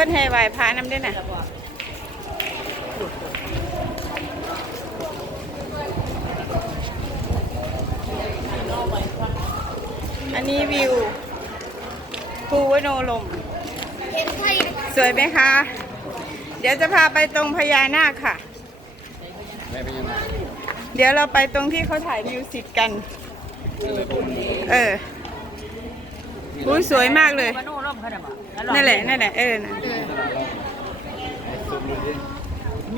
พิ่นให้ไหวพระนำด้วยน่ะอันนี้วิวภูวโนลมเห็นไทยสวยไหมคะ เดี๋ยวจะพาไปตรงพญานาคค่ะ เดี๋ยวเราไปตรงที่เขาถ่ายมิวสิกกัน เอออุ้ยสวยมากเลย มโน เขาได้บ่นั่นแหละนั่นแหละเออนะ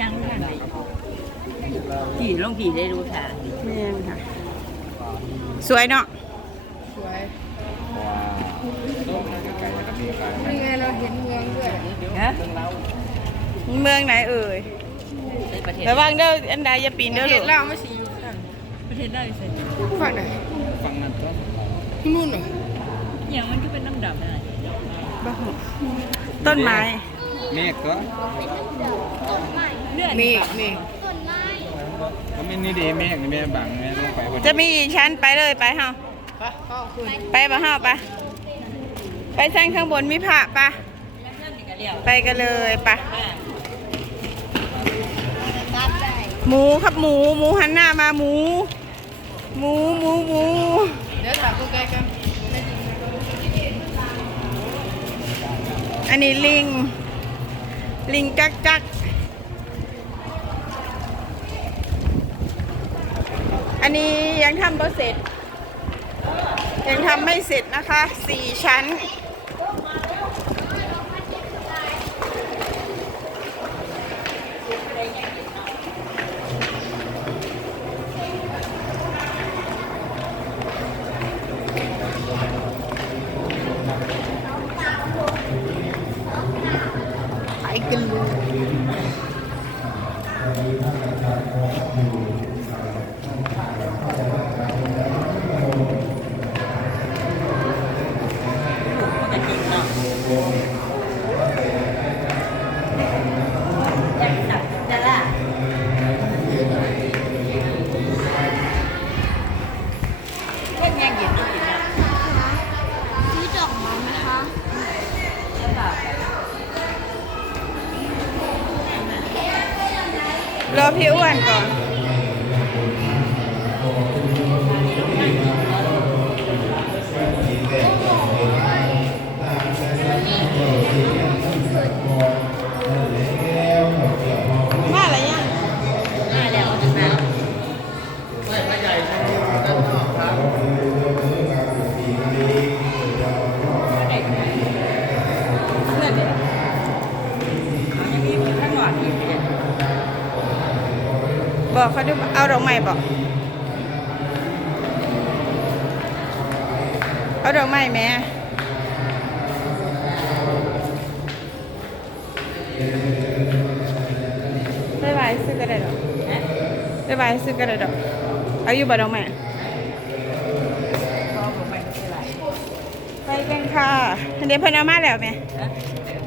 ยังแค่ไหนขี่ลงขี่ได้ดูทางนี่นค่ะ สวยเนาะสวยว้าวต้มแล้วก็ไก่ก็มีไก่นี่ไงเราเห็นเมืองด้วยฮะเมืองไหนเอ่ยในประเทศระวังเด้ออันใดอย่าปีนปเด้อระเทลูศกลาวไม่สีอยู่ข้างประเทศได้ใช่ฝั่งไหนฟังนั่นก็ที่นู่นเหรออย่างมันก็เป็นน้ำดำนะ ต้นไม้ เมฆก็เนื้อนี่นี่ก็ไม่นี่ดีเมฆนี่แม่บังแม่ลงไปพอดีจะมีอีกชั้นไปเลยไปเฮาไปเข้าคืนไปปะเฮาไปไปชั้นข้างบนมีพระปะเนื้อนี่ก็เรียกไปกันเลยปะอ่าหมูครับหมูหมูหันหน้ามาหมู หมูหมูหมู เดี๋ยวถามพวกแกกัน อันนี้ลิง ลิงกักกักอันนี้ยังทำไม่เสร็จ ยังทำไม่เสร็จนะคะสี่ชั้น ไปกันเลยมัน รอพี่อ้วนก่อน บอกเขาดูเอาดอกไม้บอกเอาดอกไม้แม่บ๊ายบายซื้อก็ได้ดอกนะบ๊ายบซื้อก็ได้ดอกเอาอยู่บ่ดอกไม้ไปกันค่ะเดี๋ยวเพิ่นเอามาแล้วแม่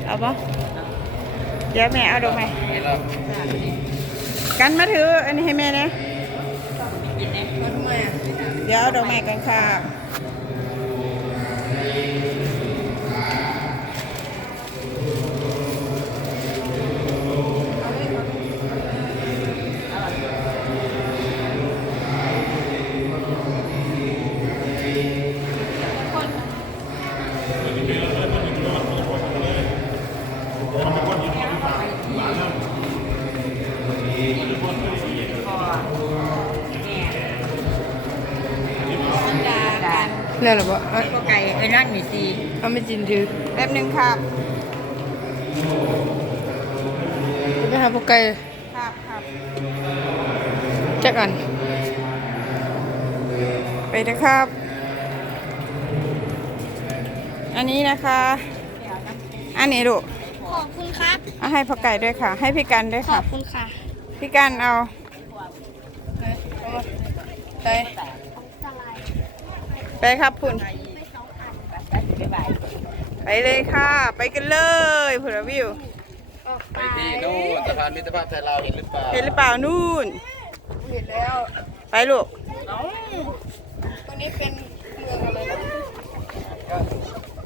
เอาบ่เดี๋ยวแม่เอาดอกไม้ กันมาถืออันนี้ให้แม่นะกินเนี่ยมาทำไมอะเดี๋ยวเอาดอกไม้กันค่ะ นั่นหรอวะก็ไก่ไอ้นั่นมีซีเอาไม่จินถือแป๊บหนึงครับ ไปหาพวกแกครับครับจักอัน ไปนะครับ อันนี้นะคะ อันนี้ลูขอบคุณครับ เอาให้พ่อไก่ด้วยค่ะ ให้พี่กันด้วยขอค่ะ บคุณค่ะ พี่กันเอาไป ไปครับคุณบ๊ายบายไปเลยค่ะ ไปกันเลยพูดวิวไปที่นู่นสะพานมิตรภาพไทยลาวเห็นหรือเปล่าเห็นหรือเปล่านู่นเห็นแล้วไปลูกตรงนี้เป็นเมืองอะไรนะ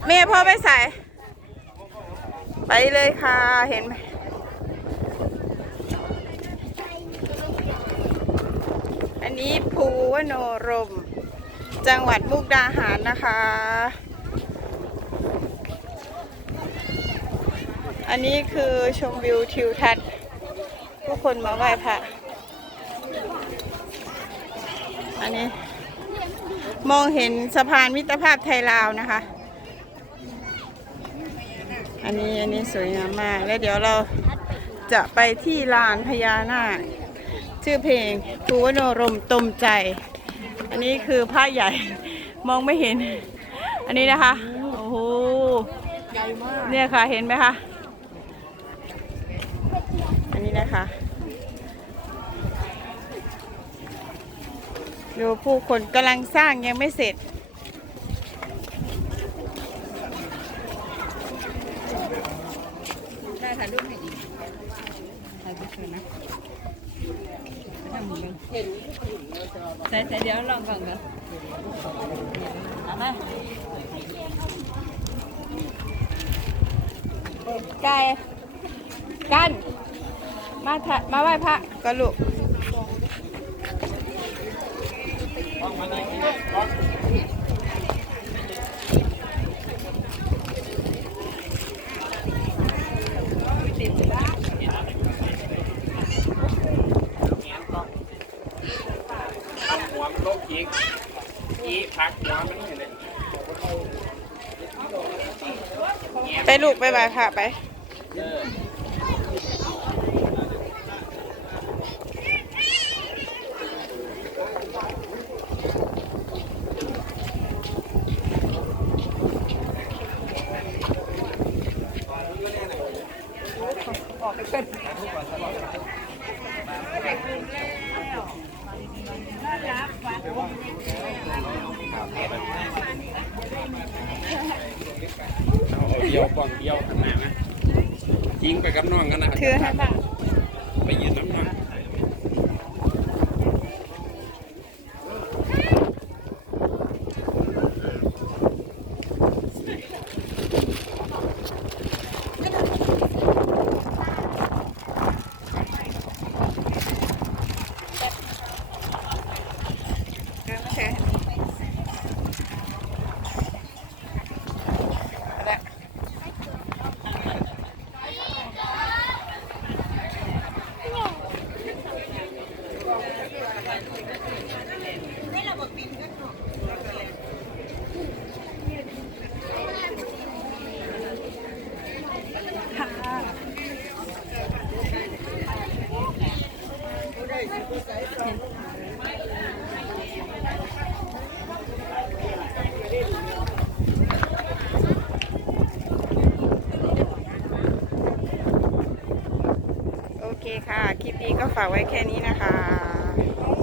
แม่พ่อไปใส่ไปเลยค่ะเห็นไหมอันนี้ภูวโนรม จังหวัดมุกดาหารนะคะ อันนี้คือชมวิวทิวทัศน์ทุกคนมาไหว้พระ อันนี้มองเห็นสะพานมิตรภาพไทยลาวนะคะ อันนี้อันนี้สวยงามมาก แล้วเดี๋ยวเราจะไปที่ลานพญานาคชื่อเพลงภูวโนรมตมใจ นนี้คือผ้าใหญ่ มองไม่เห็น อันนี้นะคะ โอ้โหใหญ่มากเนี่ยค่ะ เห็นไหมคะ อันนี้นะคะดูผู้คนกำลังสร้างยังไม่เสร็จ ได้ถ่ายรูปให้ดีถ่ายไปเถอะนะทำมือ ใส่ใส่เดี๋ยวลองก่อนกันเอามาไก่กันมาถมาไหว้พระก็ลูก มันโลกอีกอีพักหัวมันเห็นเลยไปลูกไปไหว้พระไปเอาเดียวกล่องเดียวข้างหน้านะยิงไปกับน้องกันนะ ถือให้พระ ไปยืนน้ำน้อง ถือมาถือเอาละ โอเคค่ะ คลิปนี้ก็ฝากไว้แค่นี้นะคะ